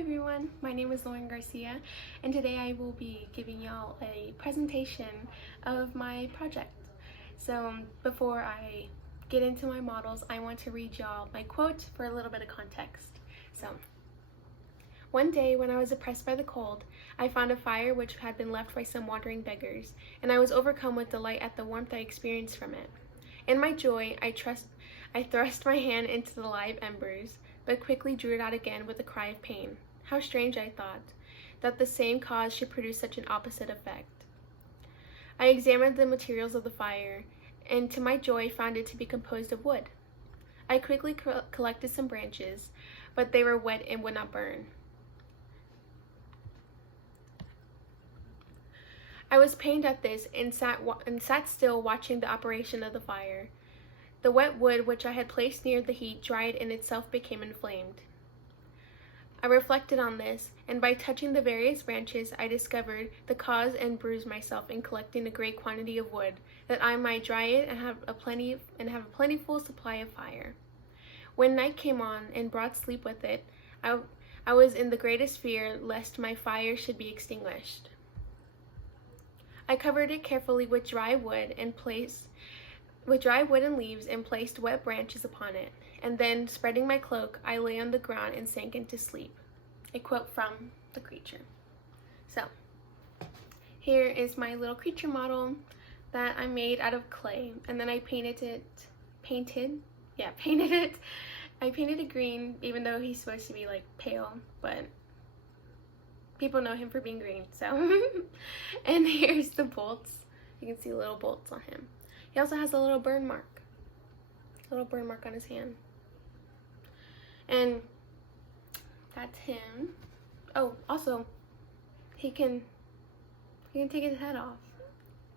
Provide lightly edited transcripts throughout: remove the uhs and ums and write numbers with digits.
everyone, my name is Lauren Garcia, and today I will be giving y'all a presentation of my project. So before I get into my models, I want to read y'all my quote for a little bit of context. So, one day when I was oppressed by the cold, I found a fire which had been left by some wandering beggars, and I was overcome with delight at the warmth I experienced from it. In my joy, I thrust my hand into the live embers, but quickly drew it out again with a cry of pain. How strange, I thought, that the same cause should produce such an opposite effect. I examined the materials of the fire, and to my joy found it to be composed of wood. I quickly collected some branches, but they were wet and would not burn. I was pained at this and sat still watching the operation of the fire. The wet wood which I had placed near the heat dried and itself became inflamed. I reflected on this, and by touching the various branches, I discovered the cause and bruised myself in collecting a great quantity of wood, that I might dry it and have a plentiful supply of fire. When night came on and brought sleep with it, I was in the greatest fear lest my fire should be extinguished. I covered it carefully with dry wood and leaves and placed wet branches upon it, and then, spreading my cloak, I lay on the ground and sank into sleep. A quote from the creature. So, here is my little creature model that I made out of clay, and then I painted it. I painted it green, even though he's supposed to be like pale, but people know him for being green, so. And here's the bolts. You can see little bolts on him. He also has a little burn mark on his hand. And that's him. Oh, also, he can take his head off,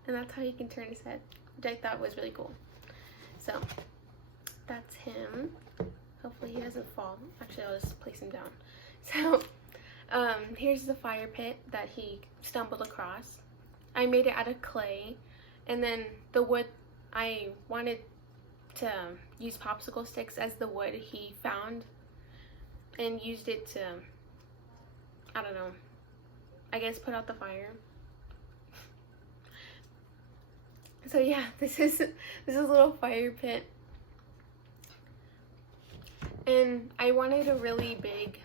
and that's how he can turn his head, which I thought was really cool. So, that's him. Hopefully he doesn't fall. Actually, I'll just place him down. So, here's the fire pit that he stumbled across. I made it out of clay, and then the wood, I wanted to use popsicle sticks as the wood he found, and used it to, I don't know, I guess put out the fire. So yeah, this is a little fire pit, and I wanted a really big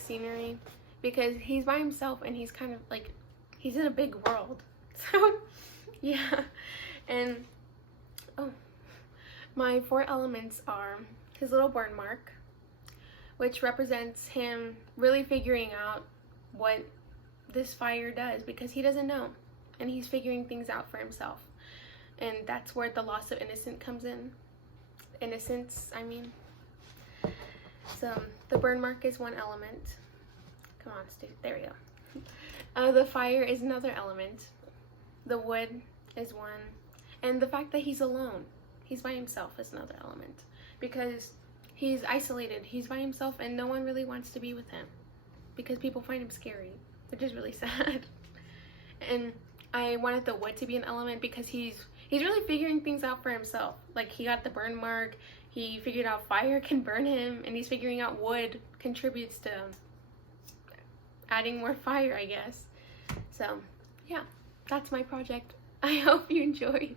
scenery because he's by himself and he's kind of like, he's in a big world. So yeah, and oh, my 4 elements are his little burn mark, which represents him really figuring out what this fire does, because he doesn't know, and he's figuring things out for himself, and that's where the loss of innocence comes in. Innocence, I mean. So the burn mark is one element. Come on, stay there. We go. The fire is another element. The wood is one, and the fact that he's alone, he's by himself, is another element, because he's isolated, he's by himself, and no one really wants to be with him because people find him scary, which is really sad. And I wanted the wood to be an element because he's really figuring things out for himself. Like, he got the burn mark, he figured out fire can burn him, and he's figuring out wood contributes to adding more fire, I guess. So yeah, that's my project. I hope you enjoyed.